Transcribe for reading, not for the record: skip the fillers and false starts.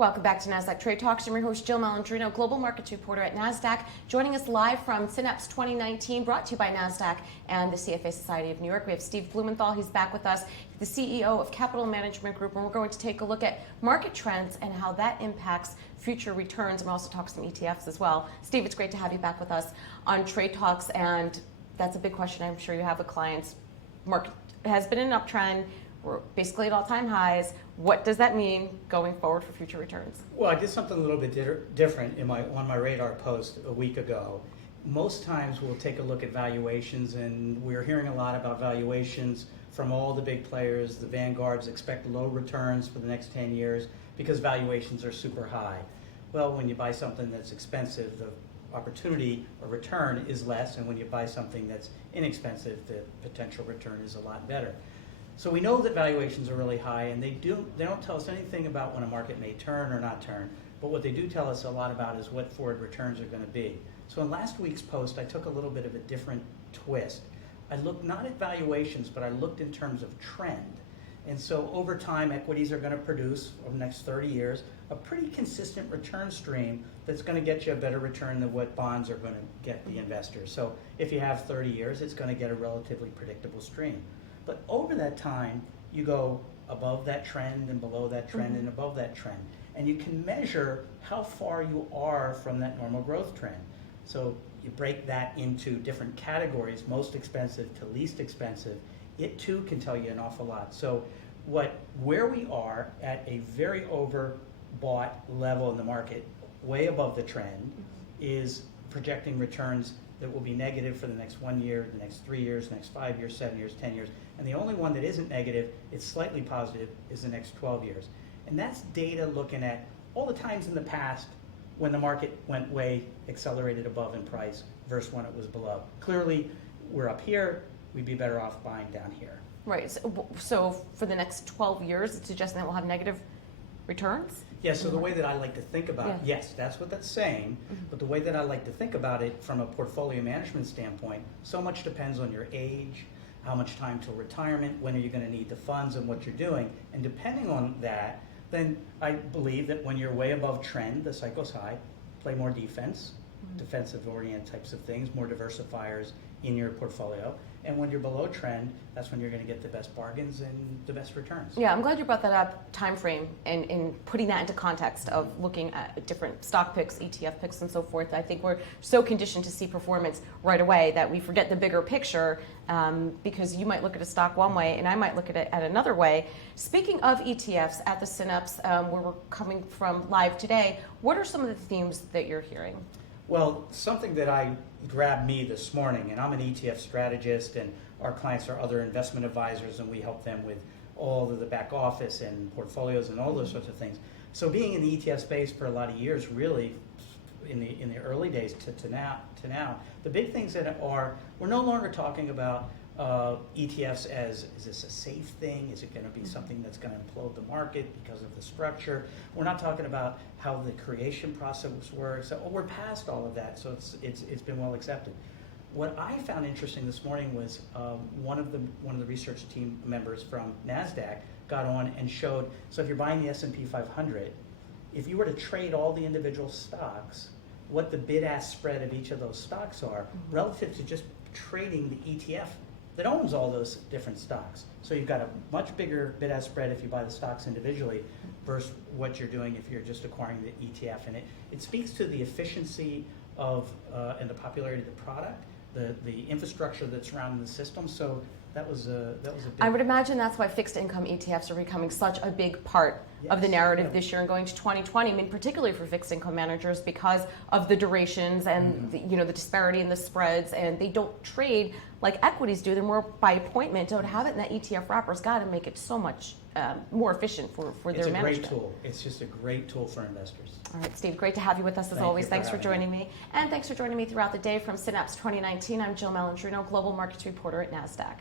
Welcome back to Nasdaq Trade Talks. I'm your host, Jill Malandrino, Global Markets Reporter at Nasdaq. Joining us live from Synapse 2019, brought to you by Nasdaq and the CFA Society of New York. We have Steve Blumenthal. He's back with us, the CEO of Capital Management Group, and we're going to take a look at market trends and how that impacts future returns. And we'll also talk some ETFs as well. Steve, it's great to have you back with us on Trade Talks, and that's a big question I'm sure you have with clients. Market has been in an uptrend. We're basically at all-time highs. What does that mean going forward for future returns? Well, I did something a little bit different on my radar post a week ago. Most times we'll take a look at valuations, and we're hearing a lot about valuations from all the big players. The vanguards expect low returns for the next 10 years because valuations are super high. Well, when you buy something that's expensive, the opportunity or return is less, and when you buy something that's inexpensive, the potential return is a lot better. So we know that valuations are really high, and they don't tell us anything about when a market may turn or not turn, but what they do tell us a lot about is what forward returns are going to be. So in last week's post, I took a little bit of a different twist. I looked not at valuations, but I looked in terms of trend. And so over time, equities are going to produce, over the next 30 years, a pretty consistent return stream that's going to get you a better return than what bonds are going to get the investors. So if you have 30 years, it's going to get a relatively predictable stream. But over that time, you go above that trend and below that trend and above that trend. And you can measure how far you are from that normal growth trend. So you break that into different categories, most expensive to least expensive. It too can tell you an awful lot. So where we are at a very overbought level in the market, way above the trend, is projecting returns that will be negative for the next 1 year, the next 3 years, the next 5 years, 7 years, 10 years. And the only one that isn't negative, it's slightly positive, is the next 12 years. And that's data looking at all the times in the past when the market went way accelerated above in price versus when it was below. Clearly, we're up here, we'd be better off buying down here. Right, so for the next 12 years, it's suggesting that we'll have negative returns? Yeah, so the way that I like to think about it, yes, that's what that's saying, but the way that I like to think about it from a portfolio management standpoint, so much depends on your age, how much time till retirement, when are you going to need the funds and what you're doing, and depending on that, then I believe that when you're way above trend, the cycle's high, play more defense, defensive-oriented types of things, more diversifiers in your portfolio. And when you're below trend, that's when you're going to get the best bargains and the best returns. Yeah, I'm glad you brought that up, time frame, and putting that into context of looking at different stock picks, ETF picks, and so forth. I think we're so conditioned to see performance right away that we forget the bigger picture because you might look at a stock one way and I might look at it at another way. Speaking of ETFs at the Synapse, where we're coming from live today, what are some of the themes that you're hearing? Well, something that grabbed me this morning, and I'm an ETF strategist, and our clients are other investment advisors, and we help them with all of the back office and portfolios and all those sorts of things. So being in the ETF space for a lot of years, really, in the early days to now, the big things that we're no longer talking about ETFs as, is this a safe thing? Is it going to be something that's going to implode the market because of the structure? We're not talking about how the creation process works. So we're past all of that, so it's been well accepted. What I found interesting this morning was one of the research team members from Nasdaq got on and showed, so if you're buying the S&P 500, if you were to trade all the individual stocks, what the bid-ask spread of each of those stocks are relative to just trading the ETF that owns all those different stocks. So you've got a much bigger bid-ask spread if you buy the stocks individually versus what you're doing if you're just acquiring the ETF. And it speaks to the efficiency of and the popularity of the product, the infrastructure that's surrounding the system. So that was a big. I would imagine that's why fixed income ETFs are becoming such a big part of the narrative this year and going to 2020. I mean, particularly for fixed income managers because of the durations and the disparity in the spreads, and they don't trade like equities do. They're more by appointment. So to have it in that ETF wrapper's got to make it so much more efficient for their management. It's a great tool. It's just a great tool for investors. All right, Steve, great to have you with us as always. Thanks for joining me. And thanks for joining me throughout the day from Synapse 2019. I'm Jill Malandrino, Global Markets Reporter at Nasdaq.